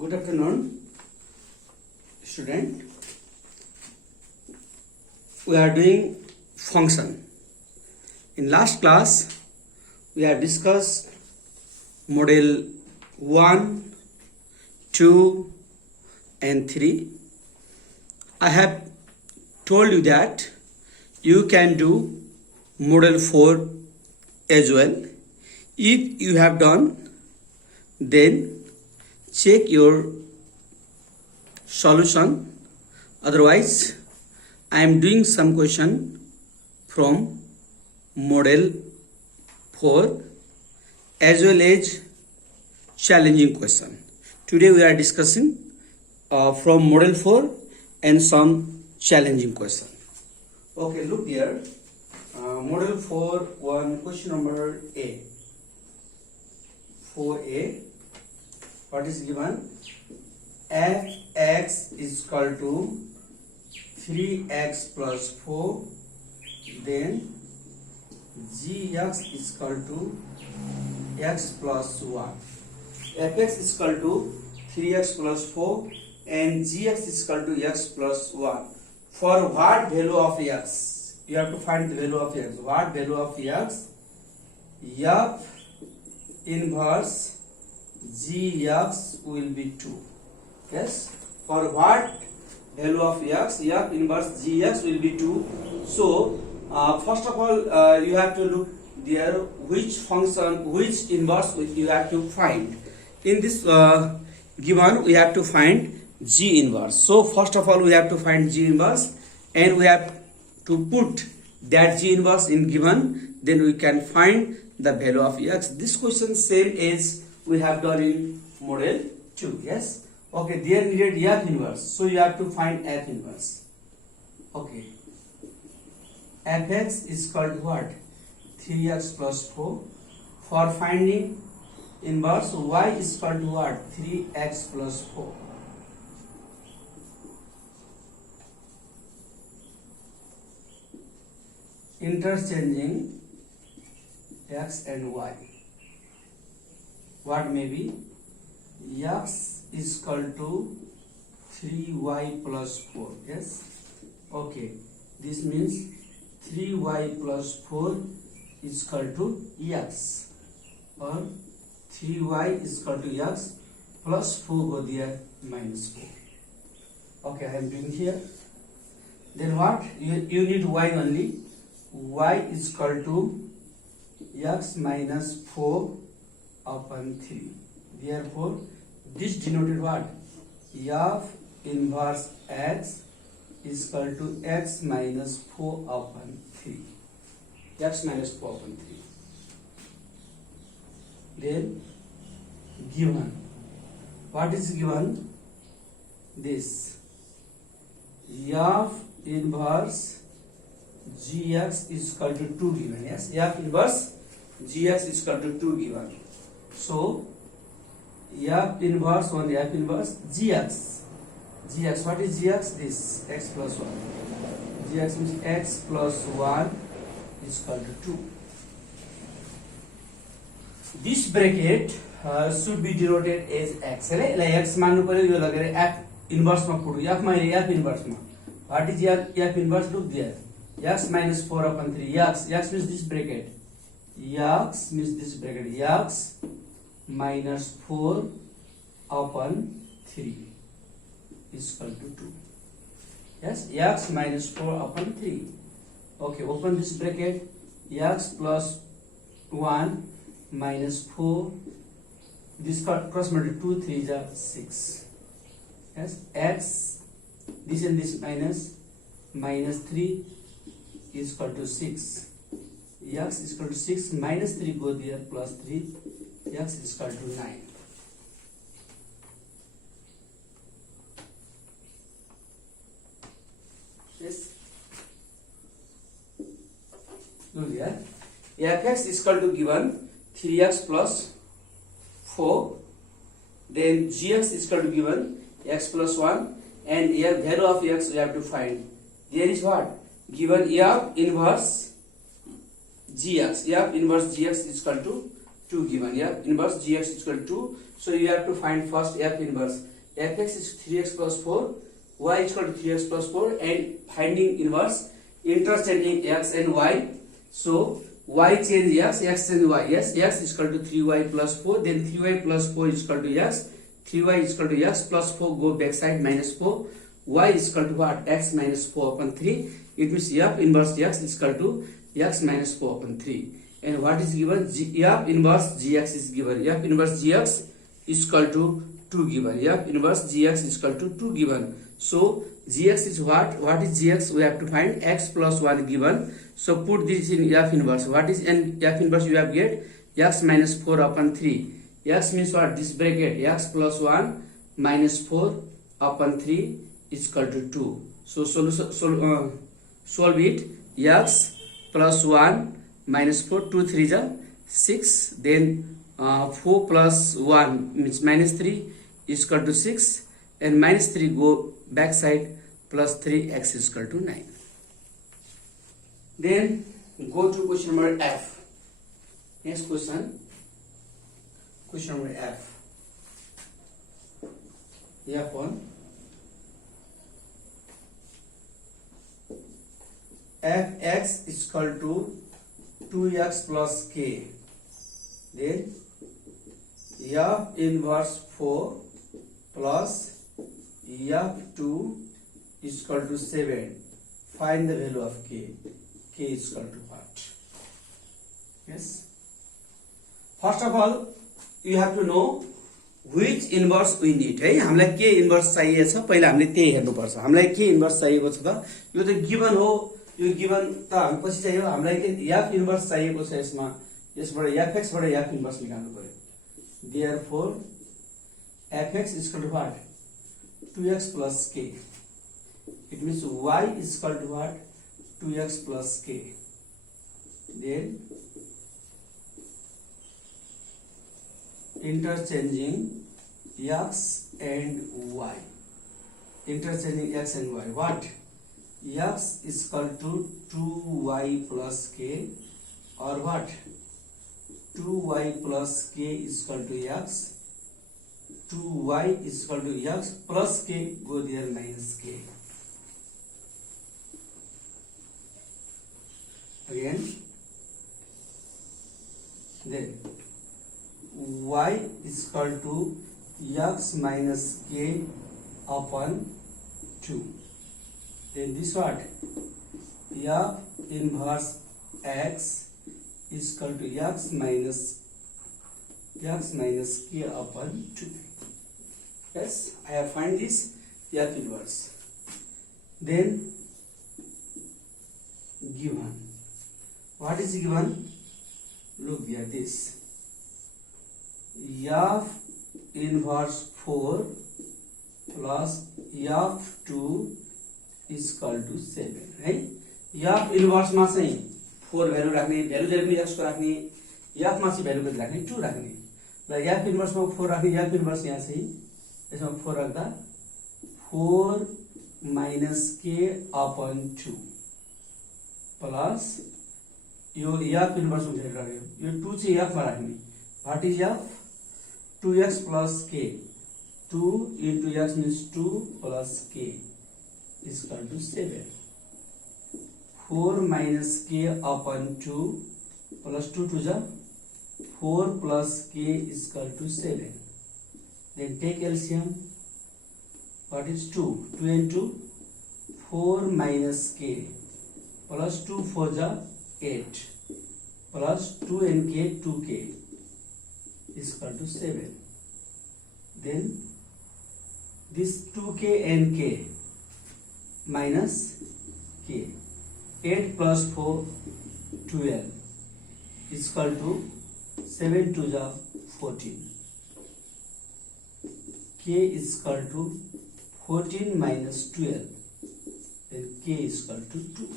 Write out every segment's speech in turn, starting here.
Good afternoon, student. We are doing function. In last class, we have discussed model 1, 2 and 3. I have told you that you can do model 4 as well. If you have done, then check your solution. Otherwise, I am doing some question from model 4 as well as challenging question. Today we are discussing from model 4 and some challenging question. Okay, look here. Model 4 1 question number A. 4A. What is given? Fx is equal to 3x plus 4, then gx is equal to x plus 1. Fx is equal to 3x plus 4 and gx is equal to x plus 1. For what value of x? You have to find the value of x. What value of x? F inverse gx will be 2. Yes, for what value of x? F inverse gx will be 2. So first of all, you have to look there which function, which inverse you have to find. In this given, we have to find g inverse. So first of all, we have to find g inverse and we have to put that g inverse in given, then we can find the value of x. This question same as we have done in model 2. Yes, okay, there needed f inverse, so you have to find f inverse. Okay, fx is equal to what? 3x plus 4. For finding inverse, y is equal to what? 3x plus 4. Interchanging x and y, what may be? X is equal to 3y plus 4. Yes, okay, this means 3y plus 4 is equal to x, or 3y is equal to x plus 4 go there minus 4. Okay, I am doing here. Then what? You need y only. Y is equal to x minus 4 upon 3. Therefore, this denoted what? F inverse x is equal to x minus 4 upon 3. X minus 4 upon 3. Then given. What is given? This. F inverse gx is equal to 2 given. Yes, f inverse gx is equal to 2 given. So f inverse on f inverse gx. Gx, what is gx? This x plus 1. Gx means x plus 1 is equal to 2. This bracket should be denoted as x. Like x मान्नु पर्यो, यो लगेर f inverse मा पुटु. f minus f inverse मा. What is f inverse? Look there. X minus 4 upon 3. X means this bracket. X means this bracket. X minus 4 upon 3 is equal to 2. Yes, x minus 4 upon 3. Okay, open this bracket. X plus 1 minus 4. This cross multiply 2 3 is 6. Yes, x, this and this minus 3 is equal to 6. X is equal to 6 minus 3 go there plus 3. X is equal to 9. Yes. Look here. Fx is equal to given 3x plus 4. Then gx is equal to given x plus 1. And here value of x we have to find. There is what? Given f inverse gx. F inverse gx is equal to 2 given. F inverse gx is equal to 2. So you have to find first F inverse. Fx is 3x plus 4, y is equal to 3x plus 4, and finding inverse, interchanging x and y. So y change x, x change y. Yes, x is equal to 3y plus 4, then 3y plus 4 is equal to x, 3y is equal to x plus 4 go back side minus 4, y is equal to what? X minus 4 upon 3. It means F inverse x is equal to x minus 4 upon 3. And what is given? F inverse gx is given. F inverse gx is equal to 2 given. F inverse gx is equal to 2 given. So gx is what? What is gx? We have to find x plus 1 given. So put this in F inverse. What is in F inverse? You have get x minus 4 upon 3. X means what? This bracket x plus 1 minus 4 upon 3 is equal to 2. So solve it. X plus 1 minus 4, 2 3 is 6, then 4 plus 1 means minus 3 is equal to 6, and minus 3 go back side, plus 3 x is equal to 9. Then go to question number F. Next question number F. F1. Fx is equal to 2x plus k. Then F inverse 4 plus F2 is equal to 7. Find the value of k. K is equal to what? Yes. First of all, you have to know which inverse we need. है हामीलाई के inverse चाहिए छ पहिला हामीले त्यही हेर्नु पर्छ. हामीलाई के इन्भर्स चाहिएको छ त? यो त गिवन हो. यो गिवन त हामी पछि चाहियो. हामीलाई के F इन्भर्स चाहिएको छ यसमा. यसबाट Fx बाट F इन्भर्स निकाल्नु पर्यो. Therefore Fx is equal to what? 2x plus k. It means y is equal to what? 2x plus k. Then interchanging x and y. Interchanging x and y. What? X is equal to 2y plus k, or what? 2y plus k is equal to x. 2y is equal to x plus k, go there minus k. Again, then y is equal to x minus k upon 2. Then this what? F inverse x is equal to x minus k upon 2. Yes, I have find this F inverse. Then given. What is given? Look here, this F inverse 4 plus F2 is equal to 7. है F inverse मा चाहिँ 4 value राख्ने, value जहिले पनि x को राख्ने, F मा चाहिँ भ्यालु कति राख्ने? 2 राख्ने. र F inverse मा 4 राख्ने, F inverse यहाँ चाहिँ यसमा 4 राख्दा 4 minus k upon 2 plus यो F inverse में भेट राख्यो. यो 2 चाहिँ F मा राख्ने. What is F? 2x plus k. 2 into x means 2 plus k is equal to 7. 4 minus k upon 2 plus 2 to the 4 plus k is equal to 7. Then take LCM. What is 2? 2 into 4 minus k plus 2 for the 8 plus 2 and k 2k is equal to 7. Then this 2k and k minus k. 8 plus 4 12 is equal to 7 to the 14. K is equal to 14 minus 12. Then k is equal to 2.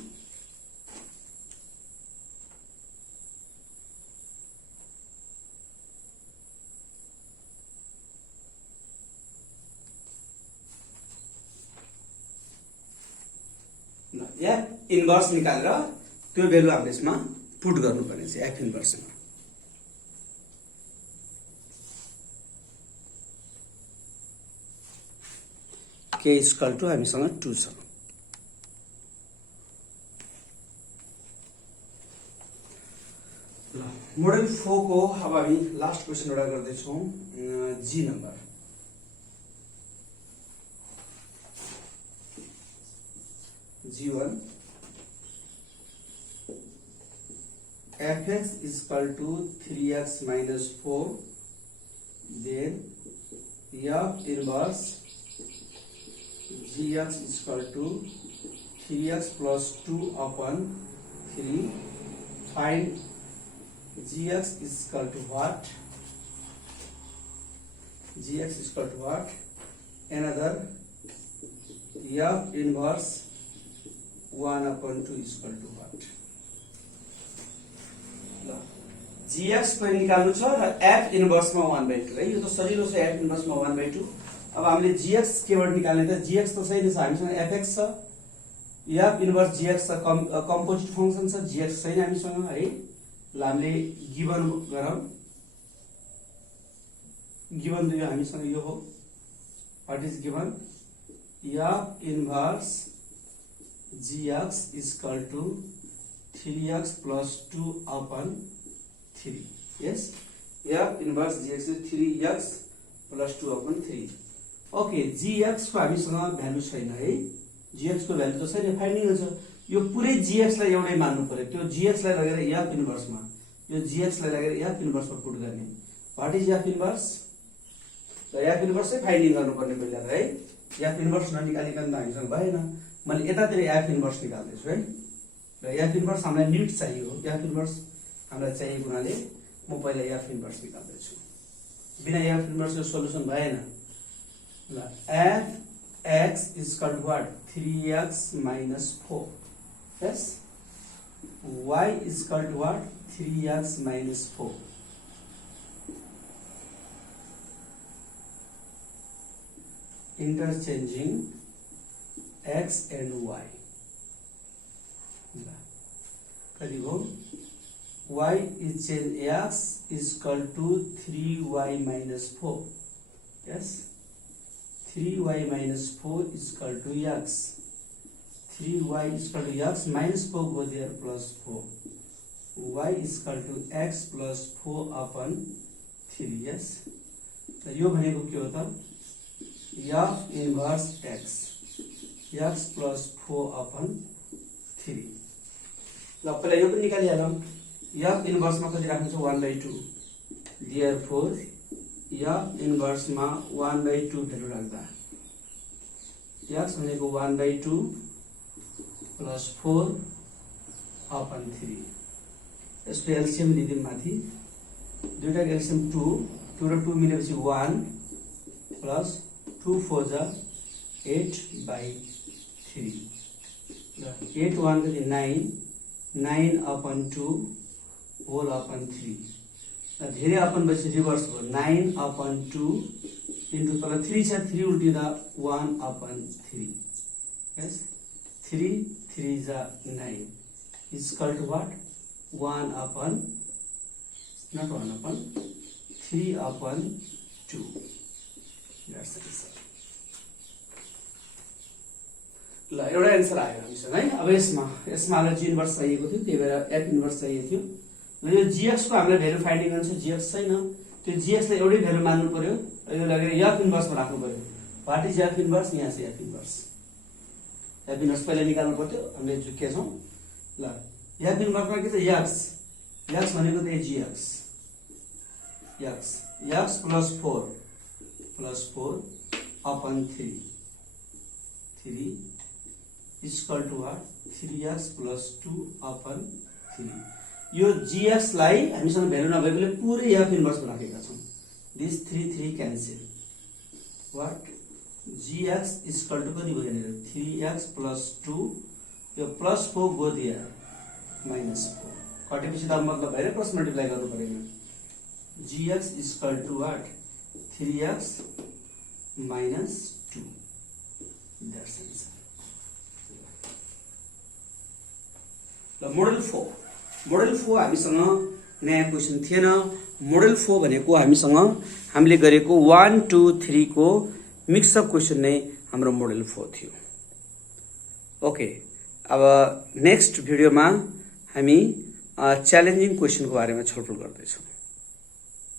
F inverse निकालेर त्यो value हामीले यसमा put गर्नुपर्ने छ F inverse मा. k equal to हामीसँग 2 छ। Model 4 को अब हामी लास्ट क्वेशन एउटा गर्दै छौं। G number G1 fx equal to 3x minus 4 then f inverse gx equal to 3x plus 2 upon 3 find gx is equal to what? Gx is equal to what? Another f inverse 1 upon 2 is equal to what? gx पनि निकाल्नु छ र f inverse मा 1/2 है। यो त सजिलो छ, f inverse मा 1/2। अब हामीले gx केबाट निकाल्ने त? gx त छैन छ, हामीसँग fx छ, f इन्भर्स gx छ, कम्पोजिट फंक्सन छ, gx छैन हामीसँग है। ल हामीले गिवन गरौँ। गिवन दियो हामीसँग यो हो। What is given? f inverse gx equal to 3x plus 2 upon 3. Yes, f inverse gx is 3x plus 2 upon 3. Okay, gx को हामीसँग भ्यालु छैन है। gx को भ्यालु त छैन, फाइन्डिङ हुन्छ। यो पुरै gx लाई एउटै मान्नु पर्यो। त्यो gx लाई लगेर f इन्भर्स मा, यो gx लाई लगेर f इन्भर्स मा पुट गर्ने। What is f inverse? त f इन्भर्स चाहिँ फाइन्डिङ गर्नुपर्ने पहिला है। f इन्भर्स ननिकालिकन त हामीसँग भएन। मैले यतातिर f इन्भर्स निकाल्दै छु है। र f इन्भर्स हामीलाई नीड चाहियो। f इन्भर्स हामीलाई चाहिएको हुनाले म पहिला f इन्भर्स निकाल्दै छु। बिना f इन्भर्स को सोलुसन भएन। ल f(x) equal to what? 3x minus 4. Yes, y equal to what? 3x minus 4. Interchanging x and y. कति हो? y is change x is equal to 3y minus 4. Yes, 3y minus 4 is equal to x. 3y is equal to x minus 4 go there plus 4. y is equal to x plus 4 upon 3. Yes, तो यो भनेको के हो त? f inverse x, x plus 4 upon 3. ल पहिला यो पनि निकालिहालौं। f inverse मा कति राख्नु छ? 1/2। देयरफोर f इन्भर्स मा 1/2 भ्यालु राख्दा x भनेको 1/2 प्लस 4 अपन 3। यसको एलसीएम लिदिम माथि। दुईटाको एलसीएम 2, 2 र 2 मिलेपछि 1 प्लस 2 4 जा 8/3। ल 8 1 कति 9, 9 upon 2 whole upon 3. धेरै अपन पछि रिभर्स भयो। 9 upon 2 into तल 3 छ, 3 उल्टिदा 1 upon 3. Yes, 3 3 जा 9 is equal to what? 1 upon, not 1 upon, 3 upon 2. That's the answer. ल एउटा आन्सर आयो हामीसँग है। अब यसमा हामीलाई g इन्भर्स चाहिएको थियो, त्यही भएर f इन्भर्स चाहिएको थियो। र यो gx को हामीले भ्यालु फाइन्डिङ गर्नु छ, gx छैन। त्यो gx लाई एउटै भ्यालु मान्नु पर्यो। यो लगेर f इन्भर्स मा राख्नु पर्यो। What is f inverse? यहाँ चाहिँ f इन्भर्स। f इन्भर्स पहिला निकाल्नु पर्थ्यो, हामीले चुके छौं। ल f इन्भर्स मा के छ? x भनेको त gx, x plus 4 upon 3 is equal to what? 3x plus 2 upon 3. Yo gx लाई हामीसँग भ्यालु नभएकोले पुरै f इन्भर्स मा राखेका छौं। This 3 cancel. What? gx is equal to कति भयो यहाँनिर? 3x plus 2, यो plus 4 गो दिएर minus 4 कटेपछि त मतलब भएर क्रस मल्टिप्लाई गर्नु पर्दैन। gx is equal to what? 3x minus 2. That's the answer. Model 4 हामीसँग नयाँ क्वेशन थिएन। मोडल 4 भनेको हामीसँग हामीले गरेको 1 2 3 को मिक्सअप क्वेशन नै हाम्रो मोडल 4 थियो। ओके, अब नेक्स्ट भिडियोमा हामी च्यालेन्जिङ क्वेसनको बारेमा छलफल गर्दैछौँ।